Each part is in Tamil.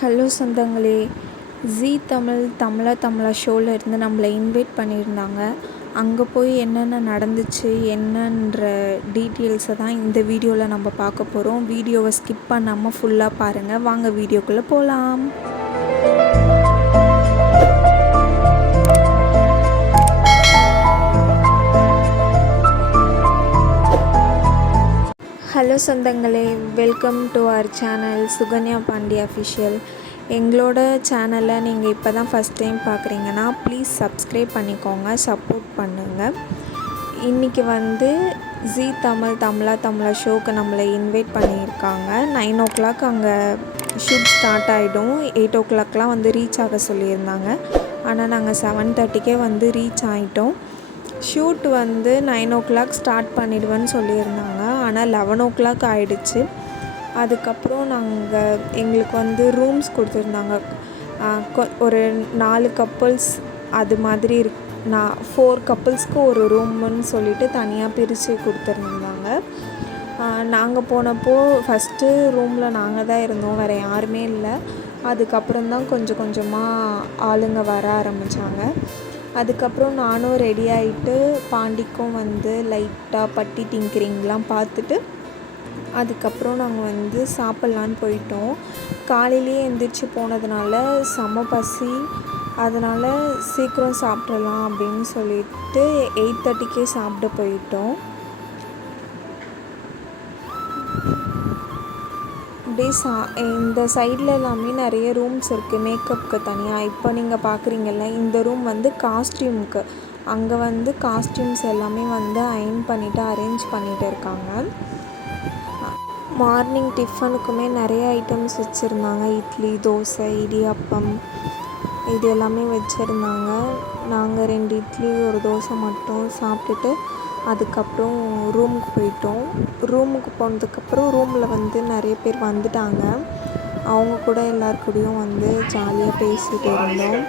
ஹலோ சொந்தங்களே, ஜீ தமிழ் தமிழா தமிழா ஷோவில் இருந்து நம்மளை இன்வைட் பண்ணியிருந்தாங்க. அங்கே போய் என்னென்ன நடந்துச்சு என்னன்ற டீட்டெயில்ஸை தான் இந்த வீடியோவில் நம்ம பார்க்க போகிறோம். வீடியோவை ஸ்கிப் பண்ணாமல் ஃபுல்லாக பாருங்கள். வாங்க வீடியோக்குள்ளே போகலாம். ஹலோ சொந்தங்களே, welcome to our channel Sukanya Pandi official. எங்களோட சேனலை நீங்கள் இப்போ தான் ஃபஸ்ட் டைம் பார்க்குறீங்கன்னா ப்ளீஸ் சப்ஸ்கிரைப் பண்ணிக்கோங்க, சப்போர்ட் பண்ணுங்கள். இன்றைக்கி ஜீ தமிழ் தமிழா தமிழா ஷோக்கு நம்மளை இன்வைட் பண்ணியிருக்காங்க. 9 o'clock அங்கே ஷூட் ஸ்டார்ட் ஆகிடும். 8 o'clockலாம் ரீச் ஆக சொல்லியிருந்தாங்க. ஆனால் நாங்கள் 7:30க்கே ரீச் ஆகிட்டோம். ஷூட் 9 o'clock ஸ்டார்ட் பண்ணிடுவேன்னு சொல்லியிருந்தாங்க. ஆனால் 11 o'clock ஆகிடுச்சு. அதுக்கப்புறம் எங்களுக்கு ரூம்ஸ் கொடுத்துருந்தாங்க. ஒரு 4 கப்புள்ஸ் அது மாதிரி 4 கப்புள்ஸ்க்கு ஒரு ரூம்னு சொல்லிட்டு தனியாக பிரித்து கொடுத்துருந்தாங்க. நாங்கள் போனப்போ ஃபஸ்ட்டு ரூமில் நாங்கள் தான் இருந்தோம், வேறு யாருமே இல்லை. அதுக்கப்புறம் தான் கொஞ்சம் கொஞ்சமாக ஆளுங்க வர ஆரம்பித்தாங்க. அதுக்கப்புறம் நானும் ரெடி ஆகிட்டு பாண்டிக்கும் லைட்டாக பட்டி டிங்கரிங்லாம் பார்த்துட்டு அதுக்கப்புறம் நாங்கள் சாப்பிட்லான்னு போயிட்டோம். காலையிலேயே எந்திரிச்சு போனதுனால செம பசி, அதனால் சீக்கிரம் சாப்பிட்றலாம் அப்படின்னு சொல்லிட்டு 8:30க்கே சாப்பிட போயிட்டோம். இந்த சைடில் எல்லாமே நிறைய ரூம்ஸ் இருக்குது மேக்கப்புக்கு தனியாக. இப்போ நீங்கள் பார்க்குறீங்கல்ல, இந்த ரூம் காஸ்டியூமுக்கு. அங்கே காஸ்டியூம்ஸ் எல்லாமே அயர்ன் பண்ணிவிட்டு அரேஞ்ச் பண்ணிகிட்டு இருக்காங்க. மார்னிங் டிஃபனுக்குமே நிறைய ஐட்டம்ஸ் வச்சுருந்தாங்க. இட்லி, தோசை, இடியாப்பம் இது எல்லாமே வச்சுருந்தாங்க. நாங்கள் 2 இட்லி 1 தோசை மட்டும் சாப்பிட்டுட்டு அதுக்கப்புறம் ரூமுக்கு போயிட்டோம். ரூமுக்கு போனதுக்கப்புறம் ரூமில் நிறைய பேர் வந்துட்டாங்க. அவங்க கூட எல்லாருக்கூடையும் ஜாலியாக பேசிகிட்டு இருந்தோம்.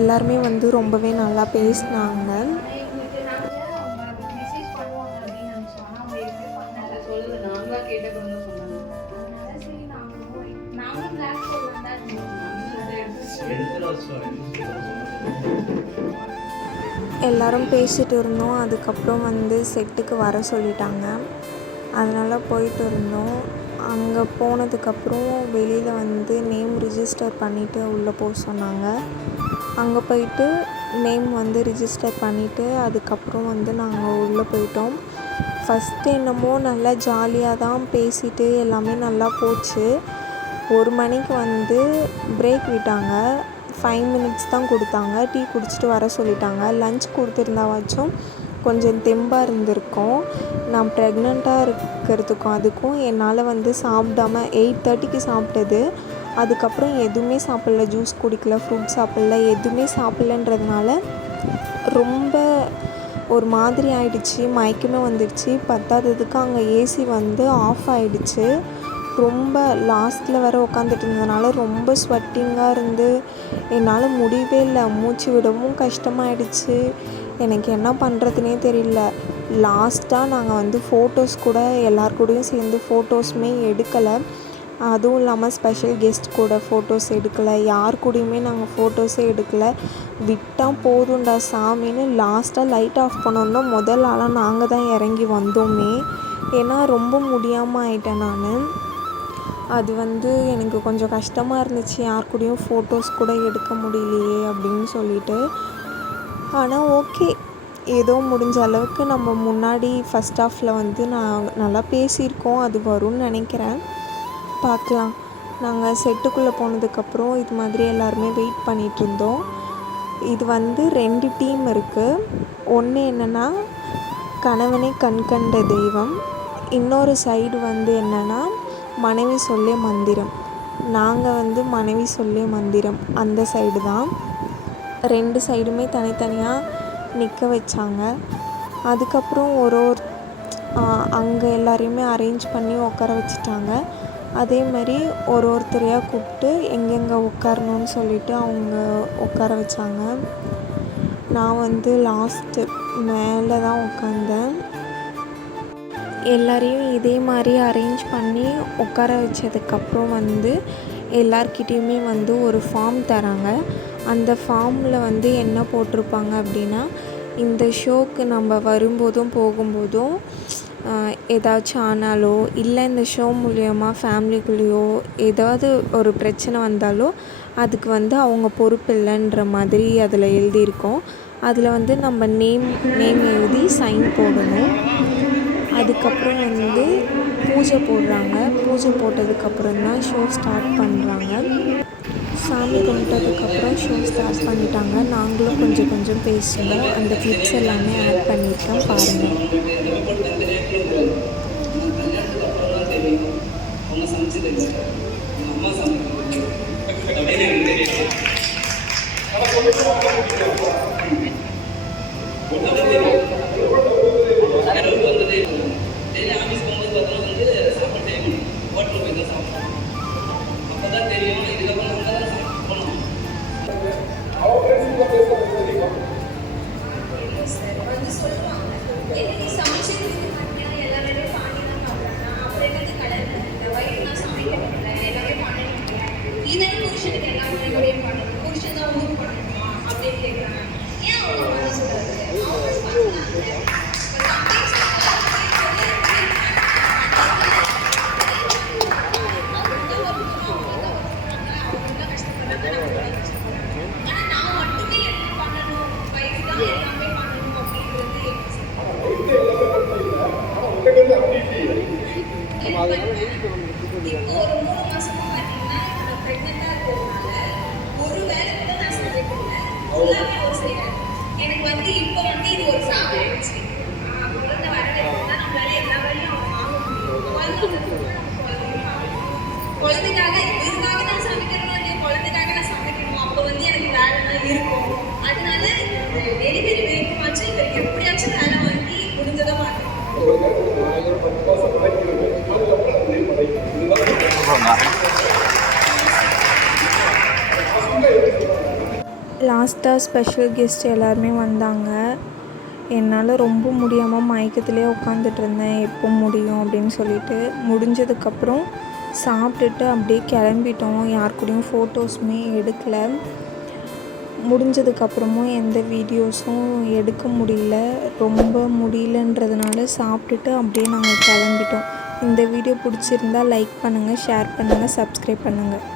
எல்லாருமே ரொம்பவே நல்லா பேசினாங்க. எல்லோரும் பேசிகிட்டு இருந்தோம். அதுக்கப்புறம் செட்டுக்கு வர சொல்லிட்டாங்க. அதனால் போயிட்டு இருந்தோம். அங்கே போனதுக்கப்புறம் வெளியில் நேம் ரிஜிஸ்டர் பண்ணிவிட்டு உள்ளே போக சொன்னாங்க. அங்கே போயிட்டு நேம் ரிஜிஸ்டர் பண்ணிவிட்டு அதுக்கப்புறம் நாங்கள் உள்ளே போயிட்டோம். ஃபஸ்ட்டு என்னமோ நல்லா ஜாலியாக தான் பேசிட்டு எல்லாமே நல்லா போச்சு. 1 மணிக்கு பிரேக் விட்டாங்க. 5 minutes தான் கொடுத்தாங்க. டீ குடிச்சிட்டு வர சொல்லிட்டாங்க. லஞ்ச் கொடுத்துருந்தாவாச்சும் கொஞ்சம் தெம்பாக இருந்திருக்கும். நான் ப்ரெக்னெண்ட்டாக இருக்கிறதுக்கும் அதுக்கும் என்னால் சாப்பிடாம 8:30க்கு சாப்பிட்டது. அதுக்கப்புறம் எதுவுமே சாப்பிடல, ஜூஸ் குடிக்கல, ஃப்ரூட் சாப்பிடல, எதுவுமே சாப்பிட்லன்றதுனால ரொம்ப ஒரு மாதிரி ஆயிடுச்சு. மயக்கமே வந்துடுச்சு. பத்தாததுக்கு அங்கே ஏசி ஆஃப் ஆகிடுச்சு. ரொம்ப லாஸ்ட்டில் வேறு உட்காந்துட்டு இருந்ததுனால ரொம்ப ஸ்வெட்டிங்காக இருந்து என்னால் முடியவே இல்லை. மூச்சு விடவும் கஷ்டமாயிடுச்சு. எனக்கு என்ன பண்ணுறதுனே தெரியல. லாஸ்ட்டாக நாங்கள் ஃபோட்டோஸ் கூட எல்லாருக்கூடையும் சேர்ந்து ஃபோட்டோஸுமே எடுக்கலை. அதுவும் இல்லாமல் ஸ்பெஷல் கெஸ்ட் கூட ஃபோட்டோஸ் எடுக்கலை. யார் கூடயுமே நாங்கள் ஃபோட்டோஸே எடுக்கலை. விட்டால் போதுண்டா சாமின்னு லாஸ்ட்டாக லைட் ஆஃப் பண்ணோன்னா முதல் ஆளாக நாங்கள் தான் இறங்கி வந்தோமே. ஏன்னா ரொம்ப முடியாமல் ஆயிட்டேன் நான். அது எனக்கு கொஞ்சம் கஷ்டமாக இருந்துச்சு. யார் கூடயும் ஃபோட்டோஸ் கூட எடுக்க முடியலையே அப்படின்னு சொல்லிட்டு. ஆனால் ஓகே, ஏதோ முடிஞ்ச அளவுக்கு நம்ம முன்னாடி ஃபஸ்ட் ஹாஃபில் நான் நல்லா பேசியிருக்கோம். அது வரும்னு நினைக்கிறேன். பார்க்கலாம். நாங்கள் செட்டுக்குள்ளே போனதுக்கப்புறம் இது மாதிரி எல்லாருமே வெயிட் பண்ணிகிட்ருந்தோம். இது 2 டீம் இருக்குது. ஒன்று என்னென்னா கணவனை கண்கண்ட தெய்வம், இன்னொரு சைடு என்னென்னா மனைவி சொல்லே மந்திரம். நாங்கள் மனைவி சொல்லே மந்திரம் அந்த சைடு தான். 2 சைடுமே தனித்தனியாக நிற்க வச்சாங்க. அதுக்கப்புறம் அங்கே எல்லாரையுமே அரேஞ்ச் பண்ணி உட்கார வச்சுட்டாங்க. அதே மாதிரி ஒருத்தரையாக கூப்பிட்டு எங்கெங்கே உட்காரணுன்னு சொல்லிவிட்டு அவங்க உட்கார வச்சாங்க. நான் லாஸ்ட்டு மேலே தான் உட்காந்தேன். எல்லாரையும் இதே மாதிரி அரேஞ்ச் பண்ணி உட்கார வச்சதுக்கப்புறம் எல்லார்கிட்டேயுமே வந்து ஒரு ஃபார்ம் தராங்க. அந்த ஃபார்மில் வந்து என்ன போட்டிருப்பாங்க அப்படின்னா, இந்த ஷோக்கு நம்ம வரும்போதும் போகும்போதும் ஏதாச்சும் ஆனாலோ இல்லை இந்த ஷோ மூலிமா ஃபேமிலிக்குள்ளேயோ ஏதாவது ஒரு பிரச்சனை வந்தாலோ அதுக்கு வந்து அவங்க பொறுப்பு இல்லைன்ற மாதிரி அதில் எழுதியிருக்கோம். அதில் வந்து நம்ம நேம் எழுதி சைன் போடணும். அதுக்கப்புறம் வந்து பூஜை போடுறாங்க. பூஜை போட்டதுக்கப்புறம் தான் ஷோ ஸ்டார்ட் பண்ணுறாங்க. சாமி கும்பிட்டதுக்கப்புறம் ஷோ ஸ்டார்ட் பண்ணிட்டாங்க. நாங்களும் கொஞ்சம் பேசணும். அந்த கிளிப்ஸ் எல்லாமே ஆட் பண்ணியிருக்கேன், பாருங்கள். எனக்கு வந்து இப்போ வந்து இது ஒரு சாதனை ஆயிடுச்சு. குழந்தை வரவேற்பு தான் நம்மளால எல்லா வேலையும் அவங்க வாங்க முடியும். குழந்தைக்காக இதுக்காக நான் சமைக்கணும், குழந்தைக்காக நான் சமைக்கணும். அப்போ வந்து எனக்கு வேலைலாம் இருக்கும். அதனால டெலிவரி வரைக்குமாச்சும் இவருக்கு எப்படியாச்சும் வேலை வாங்கி முடிஞ்சதை மாட்டேன். லாஸ்ட்டாக ஸ்பெஷல் கெஸ்ட் எல்லாருமே வந்தாங்க. என்னால் ரொம்ப முடியாமல் மயக்கத்திலே உட்காந்துட்டு இருந்தேன், எப்போ முடியும் அப்படின்னு சொல்லிட்டு. முடிஞ்சதுக்கப்புறம் சாப்பிட்டுட்டு அப்படியே கிளம்பிட்டோம். யார் கூடயும் ஃபோட்டோஸுமே எடுக்கலை. முடிஞ்சதுக்கப்புறமும் எந்த வீடியோஸும் எடுக்க முடியல. ரொம்ப முடியலன்றதுனால சாப்பிட்டுட்டு அப்படியே நாங்கள் கிளம்பிட்டோம். இந்த வீடியோ பிடிச்சிருந்தா லைக் பண்ணுங்கள், ஷேர் பண்ணுங்கள், சப்ஸ்கிரைப் பண்ணுங்கள்.